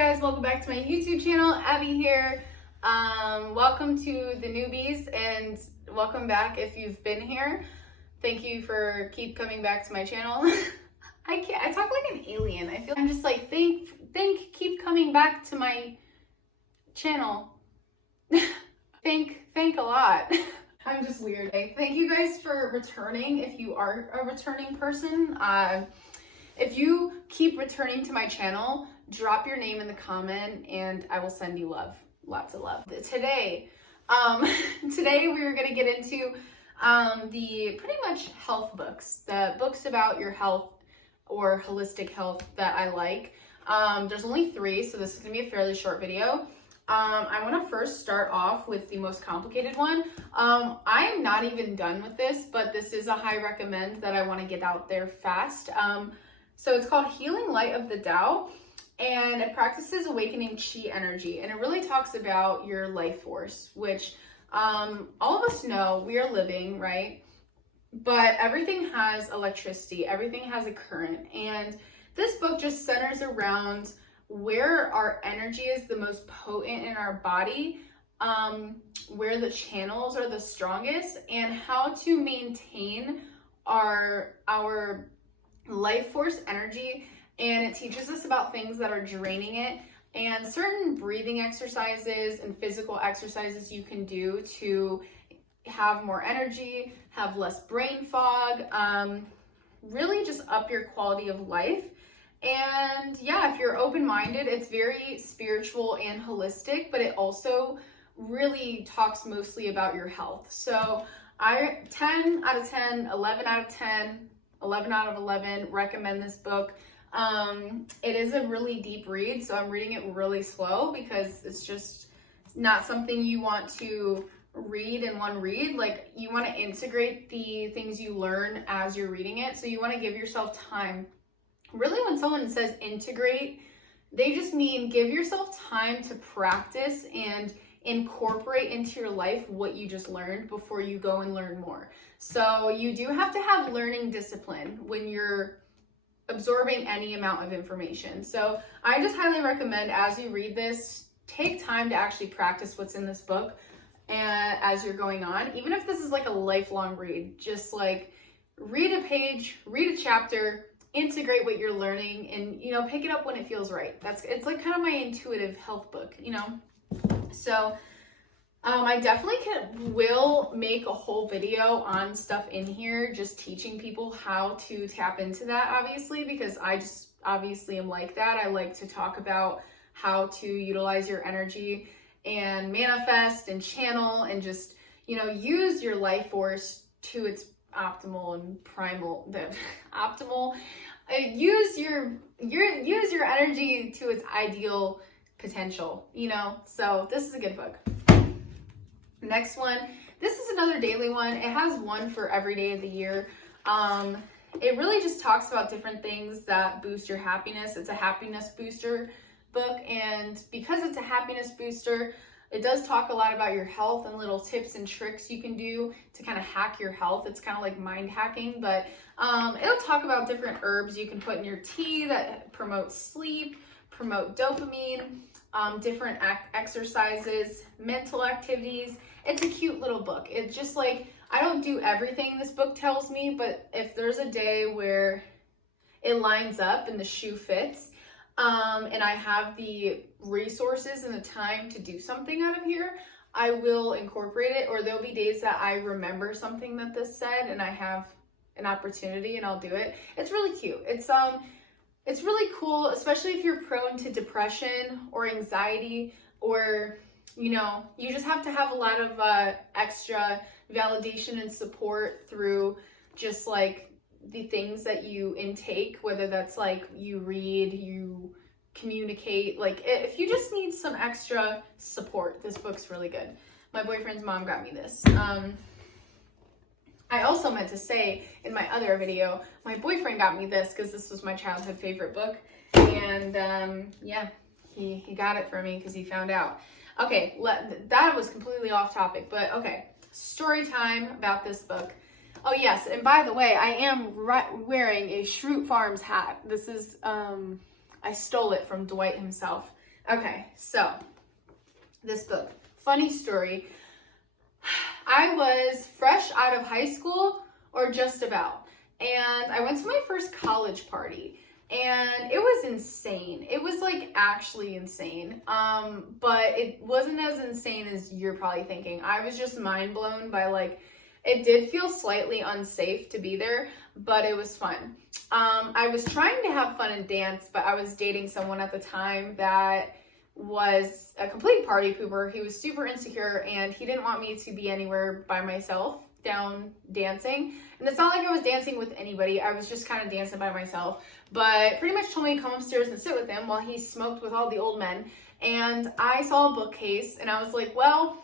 guys, welcome back to my YouTube channel. Abby here. Welcome to the newbies and welcome back if you've been here. Thank you for keep coming back to my channel. I talk like an alien. I feel I'm just like keep coming back to my channel. Thank a lot. I'm just weird. Thank you guys for returning if you are a returning person. If you keep returning to my channel, drop your name in the comment and I will send you love. Lots of love. Today we're going to get into the pretty much health books, the books about your health or holistic health that I like. There's only 3, so this is going to be a fairly short video. I want to first start off with the most complicated one. I am not even done with this, but this is a high recommend that I want to get out there fast. So it's called Healing Light of the Tao, and it practices awakening chi energy, and it really talks about your life force, which all of us know we are living, right? But everything has electricity, everything has a current, and this book just centers around where our energy is the most potent in our body, where the channels are the strongest, and how to maintain our life force energy. And it teaches us about things that are draining it and certain breathing exercises and physical exercises you can do to have more energy, have less brain fog, really just up your quality of life. And yeah, if you're open-minded, it's very spiritual and holistic, but it also really talks mostly about your health. So 10 out of 10, 11 out of 10, 11 out of 11 recommend this book. It is a really deep read, so I'm reading it really slow because it's just not something you want to read in one read. Like, you want to integrate the things you learn as you're reading it, so you want to give yourself time. Really, when someone says integrate, they just mean give yourself time to practice and incorporate into your life what you just learned before you go and learn more. So you do have to have learning discipline when you're absorbing any amount of information. So I just highly recommend, as you read this, take time to actually practice what's in this book and as you're going on. Even if this is like a lifelong read, just like read a page, read a chapter, integrate what you're learning, and pick it up when it feels right. It's like kind of my intuitive health book, So I definitely will make a whole video on stuff in here, just teaching people how to tap into that, obviously, because I just obviously am like that. I like to talk about how to utilize your energy and manifest and channel and just, use your life force to its optimal and primal, use your energy to its ideal potential, so this is a good book. Next one, this is another daily one. It has one for every day of the year. It really just talks about different things that boost your happiness. It's a happiness booster book, and because it's a happiness booster, it does talk a lot about your health and little tips and tricks you can do to kind of hack your health. It's kind of like mind hacking, but it'll talk about different herbs you can put in your tea that promote sleep, promote dopamine, different exercises, mental activities. It's a cute little book. It's just like, I don't do everything this book tells me, but if there's a day where it lines up and the shoe fits, and I have the resources and the time to do something out of here, I will incorporate it. Or there'll be days that I remember something that this said and I have an opportunity and I'll do it. It's really cute. It's really cool, especially if you're prone to depression or anxiety, or you just have to have a lot of extra validation and support through just like the things that you intake, whether that's like you read, you communicate. Like, if you just need some extra support, this book's really good. My boyfriend's mom got me this. I also meant to say in my other video, my boyfriend got me this because this was my childhood favorite book. And yeah, he got it for me because he found out. Okay, that was completely off topic, but okay. Story time about this book. Oh yes, and by the way, I am wearing a Schrute Farms hat. This is, I stole it from Dwight himself. Okay, so this book, funny story. I was fresh out of high school, or just about, and I went to my first college party, and it was insane. It was like actually insane, but it wasn't as insane as you're probably thinking. I was just mind blown by like, it did feel slightly unsafe to be there, but it was fun. I was trying to have fun and dance, but I was dating someone at the time that was a complete party pooper. He was super insecure and he didn't want me to be anywhere by myself down dancing. And it's not like I was dancing with anybody. I was just kind of dancing by myself, but pretty much told me to come upstairs and sit with him while he smoked with all the old men. And I saw a bookcase and I was like, well,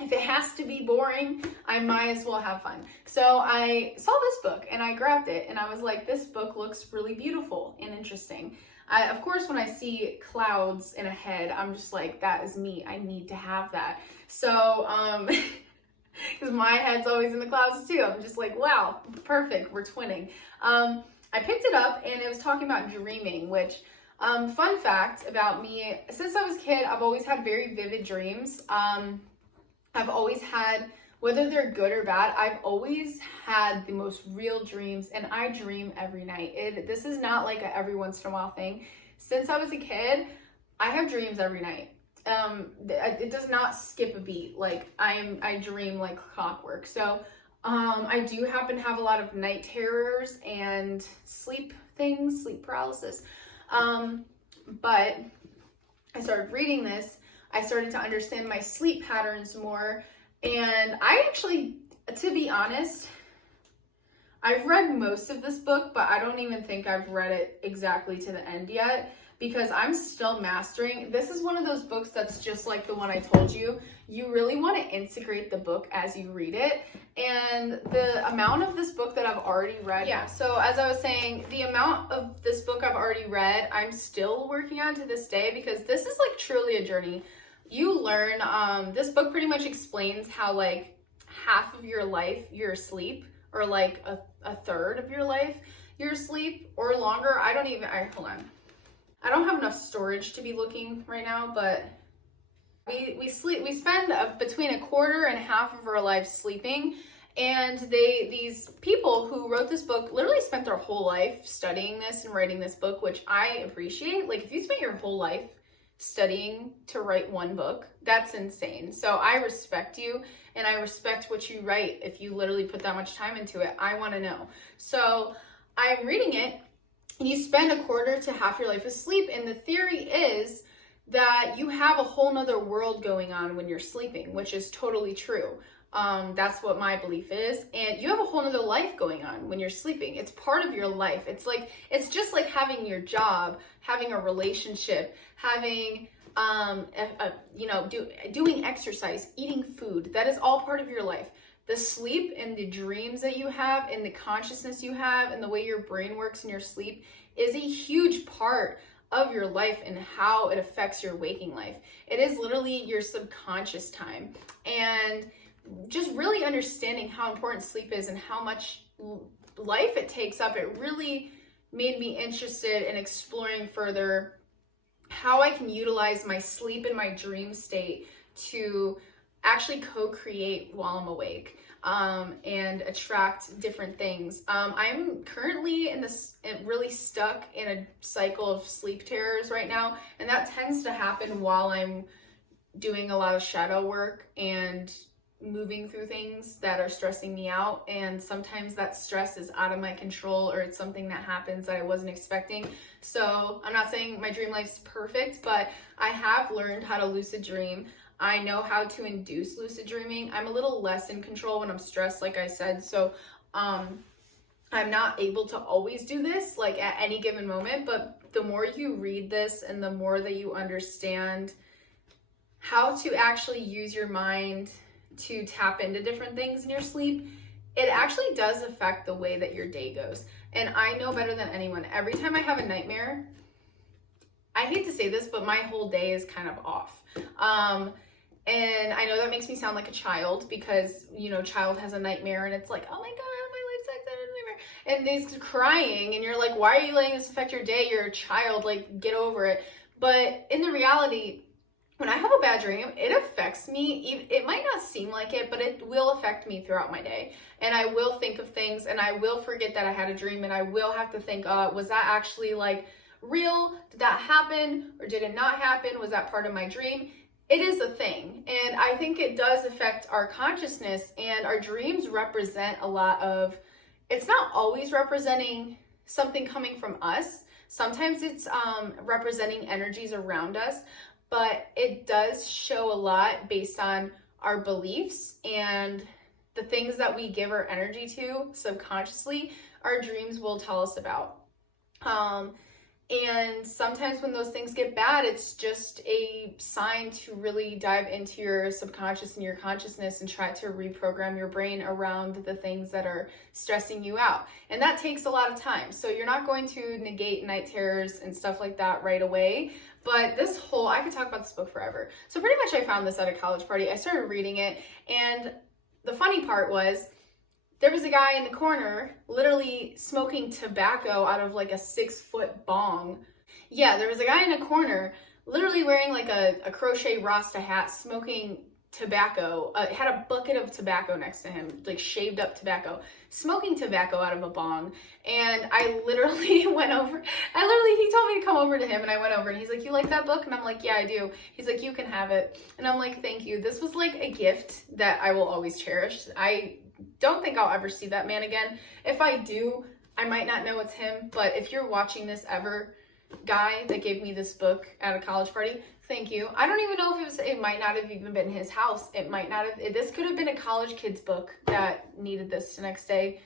if it has to be boring, I might as well have fun. So I saw this book and I grabbed it and I was like, this book looks really beautiful and interesting. Of course, when I see clouds in a head, I'm just like, that is me. I need to have that. So, because my head's always in the clouds too. I'm just like, wow, perfect. We're twinning. I picked it up and it was talking about dreaming, which, fun fact about me, since I was a kid, I've always had very vivid dreams. I've always had, whether they're good or bad, I've always had the most real dreams, and I dream every night. This is not like a every once in a while thing. Since I was a kid, I have dreams every night. It does not skip a beat. Like I dream like clockwork. So I do happen to have a lot of night terrors and sleep paralysis. But I started reading this. I started to understand my sleep patterns more. And I actually, to be honest, I've read most of this book, but I don't even think I've read it exactly to the end yet because I'm still mastering. This is one of those books that's just like the one I told you. You really want to integrate the book as you read it. And the amount of this book that I've already read. Yeah, so as I was saying, the amount of this book I've already read, I'm still working on to this day because this is like truly a journey. You learn, this book pretty much explains how like half of your life you're asleep, or like a third of your life you're asleep, or longer. Hold on. I don't have enough storage to be looking right now, but we spend between a quarter and half of our life sleeping. And these people who wrote this book literally spent their whole life studying this and writing this book, which I appreciate. Like if you spent your whole life studying to write one book, that's insane. So I respect you and I respect what you write. If you literally put that much time into it, I want to know. So I'm reading it and you spend a quarter to half your life asleep. And the theory is that you have a whole nother world going on when you're sleeping, which is totally true. That's what my belief is. And you have a whole nother life going on when you're sleeping. It's part of your life. It's just like having your job, having a relationship, having, doing exercise, eating food. That is all part of your life. The sleep and the dreams that you have and the consciousness you have and the way your brain works in your sleep is a huge part of your life and how it affects your waking life. It is literally your subconscious time. And just really understanding how important sleep is and how much life it takes up, it really made me interested in exploring further how I can utilize my sleep and my dream state to actually co-create while I'm awake, and attract different things. I'm currently really stuck in a cycle of sleep terrors right now, and that tends to happen while I'm doing a lot of shadow work and moving through things that are stressing me out. And sometimes that stress is out of my control, or it's something that happens that I wasn't expecting. So I'm not saying my dream life's perfect, but I have learned how to lucid dream. I know how to induce lucid dreaming. I'm a little less in control when I'm stressed, like I said. So I'm not able to always do this like at any given moment, but the more you read this and the more that you understand how to actually use your mind to tap into different things in your sleep, it actually does affect the way that your day goes. And I know better than anyone, every time I have a nightmare, I hate to say this, but my whole day is kind of off. And I know that makes me sound like a child because, child has a nightmare and it's like, oh my God, my life's like that nightmare. And they're crying and you're like, why are you letting this affect your day? You're a child, like get over it. But in the reality, when I have a bad dream, it affects me. It might not seem like it, but it will affect me throughout my day. And I will think of things, and I will forget that I had a dream, and I will have to think, was that actually like real? Did that happen, or did it not happen? Was that part of my dream? It is a thing, and I think it does affect our consciousness, and our dreams represent a lot of, it's not always representing something coming from us. Sometimes it's representing energies around us, but it does show a lot based on our beliefs and the things that we give our energy to subconsciously, our dreams will tell us about. And sometimes when those things get bad, it's just a sign to really dive into your subconscious and your consciousness and try to reprogram your brain around the things that are stressing you out. And that takes a lot of time. So you're not going to negate night terrors and stuff like that right away. But this whole, I could talk about this book forever. So pretty much I found this at a college party. I started reading it, and the funny part was there was a guy in the corner literally smoking tobacco out of like a 6-foot bong. Yeah, there was a guy in a corner literally wearing like a crochet Rasta hat, smoking tobacco, had a bucket of tobacco next to him, like shaved up tobacco, smoking tobacco out of a bong. And I literally went over, he told me to come over to him, and I went over, and he's like, you like that book? And I'm like, yeah, I do. He's like, you can have it. And I'm like, thank you. This was like a gift that I will always cherish. I don't think I'll ever see that man again. If I do, I might not know it's him, but if you're watching this ever, guy that gave me this book at a college party, thank you. I don't even know if it might not have even been his house. It might not have, this could have been a college kid's book that needed this the next day.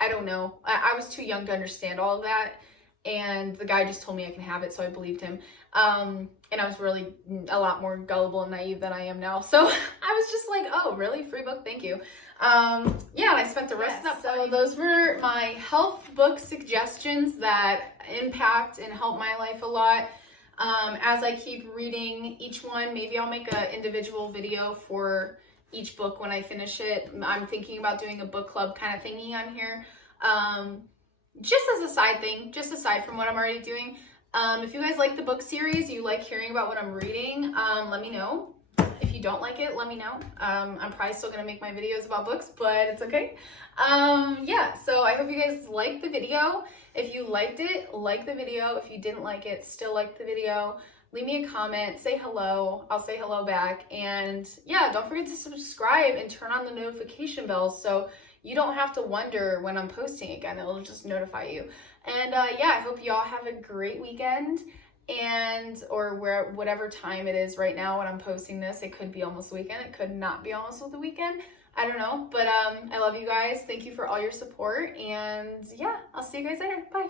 I don't know. I was too young to understand all of that. And the guy just told me I can have it, so I believed him. And I was really a lot more gullible and naive than I am now. So I was just like, oh, really? Free book? Thank you. Yeah, and I spent the rest of that. So those were my health book suggestions that impact and help my life a lot. As I keep reading each one, maybe I'll make an individual video for each book when I finish it. I'm thinking about doing a book club kind of thingy on here. Just as a side thing, just aside from what I'm already doing. If you guys like the book series, you like hearing about what I'm reading, let me know. If you don't like it, let me know. I'm probably still gonna make my videos about books, but it's okay. Yeah, so I hope you guys liked the video. If you liked it, like the video. If you didn't like it, still like the video. Leave me a comment, say hello. I'll say hello back. And yeah, don't forget to subscribe and turn on the notification bells so you don't have to wonder when I'm posting again. It'll just notify you. And yeah, I hope y'all have a great weekend, or whatever time it is right now when I'm posting this. It could be almost the weekend. It could not be almost the weekend. I don't know, but I love you guys. Thank you for all your support, and yeah, I'll see you guys later. Bye.